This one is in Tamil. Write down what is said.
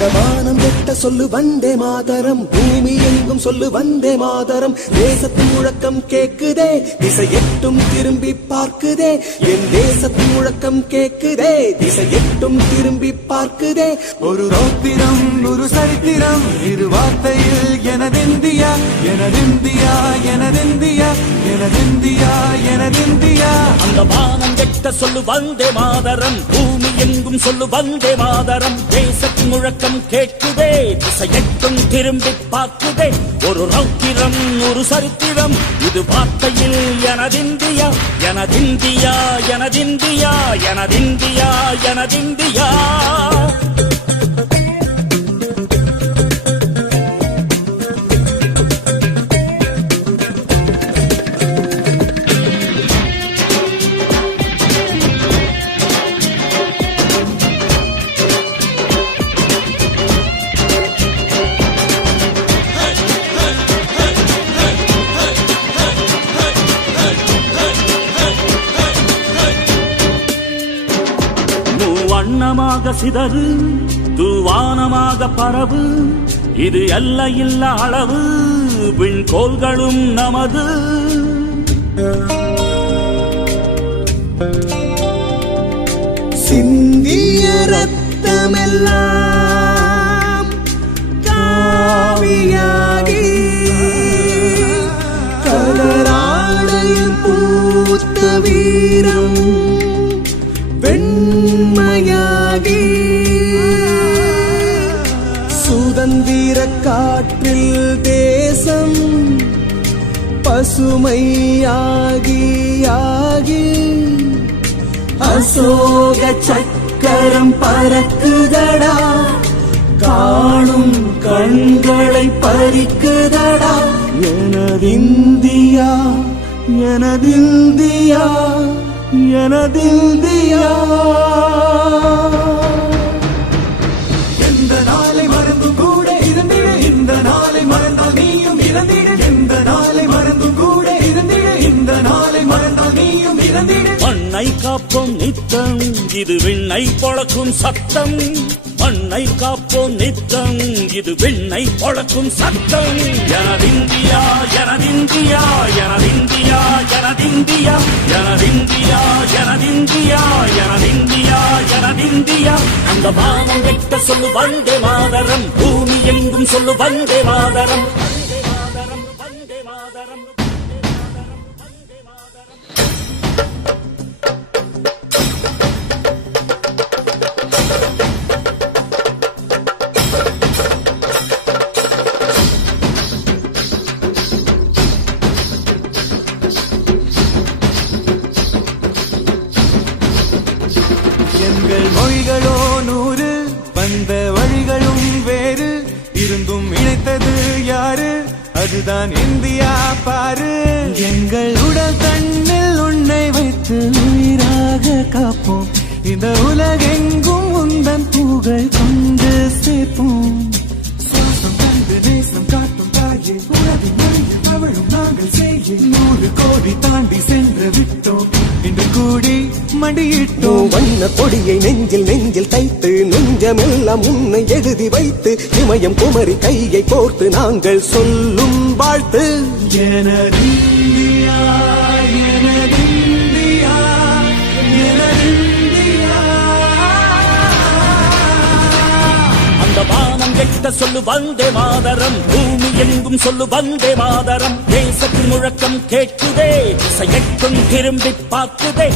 அந்த வானம் எட்ட சொல்லு வந்தே மாதரம், பூமி எங்கும் சொல்லு வந்தே மாதரம். தேசத்தின் முழக்கம் கேக்குதே, திசை எட்டும் திரும்பி பார்க்குதே. என் தேசத்தின் முழக்கம் கேக்குதே, திசை எட்டும் திரும்பி பார்க்குதே. ஒரு ரௌத்திரம் ஒரு சரித்திரம் இரு வார்த்தையில் எனதிந்தியா எனதிந்தியா எனதிந்தியா எனதிந்தியா எனதிந்தியா. அந்த வானம் எட்ட சொல்லு வந்தே மாதரம், பூமி எங்கும் சொல்லு வந்தே மாதரம். தேசத்தின் முழக்கம் கேட்குதே, திசை எட்டும் திரும்பி பார்க்குதே. ஒரு ரௌத்திரம் ஒரு சரித்திரம் இது வார்த்தையில் எனதிந்தியா எனதிந்தியா எனதிந்தியா எனதிந்தியா எனதிந்தியா. வண்ணமாக சிதறு தூவானமாக பரவு, இது எல்லையில்ல அளவு விண்கோள்களும் நமது. சிந்திய ரத்தமெல்லாம் காவியாகி கலராடையில் பூத்த வீரம் வெண்மையாகி சுதந்திர காற்றில் தேசம் பசுமையாகி ஆகி அசோக சக்கரம் பறக்குதடா, காணும் கண்களை பறிக்குதடா. எனதிந்தியா எனதிந்தியா எனதிந்தியா. எந்த நாளை மறந்தும் கூட இருந்திட, இந்த நாளை மறந்தால் நீயும் இறந்திட. எந்த நாளை மறந்தும் கூட இருந்திட, இந்த நாளை மறந்தால் நீயும் இறந்திட. மண்ணை காப்போம் நித்தம் இது விண்ணை பொழக்கும் சத்தம். மண்ணை காப்போம் நித்தம் இது விண்ணை பொழக்கும் சத்தம். எனதிந்தியா எனதிந்தியா எனதிந்தியா எனதிந்தியா எனதிந்தியா எனதிந்தியா எனதிந்தியா எனதிந்தியா. அந்த வானம் எட்ட சொல்லு வந்தே மாதரம், பூமி எங்கும் சொல்லு வந்தே மாதரம். எங்கள் மொழிகளோ 100, வந்த வழிகளும் வேறு, இருந்தும் இணைத்தது யாரு? அதுதான் இந்தியா பாரு. எங்கள் உடல் தன்னில் உன்னை வைத்து உயிராக காப்போம். இந்த உலகெங்கும் உந்தன் புகழ் கொண்டு சேர்ப்போம். சுவாசம் தந்து நேசம் காட்டும் தாயே, உலகின் மொழியில் தவழும் நாங்கள் செய்ய 100 கோடி தாண்டி சென்று விட்டோம். இன்று கூடி மடியிட்டோம். வண்ண கொடியை நெஞ்சில் நெஞ்சில் தைத்து நெஞ்சமெல்லாம் உன்னை எழுதி வைத்து இமயம் குமரி கையை கோர்த்து நாங்கள் சொல்லும் வாழ்த்து. எனதிந்தியா எனதிந்தியா எனதிந்தியா. அந்த வானம் எட்ட சொல்லு வந்தே மாதரம், பூமி எங்கும் சொல்லு வந்தே மாதரம். தேசத்தின் முழக்கம் கேட்குதே, திசை எட்டும் திரும்பி பார்க்குதே.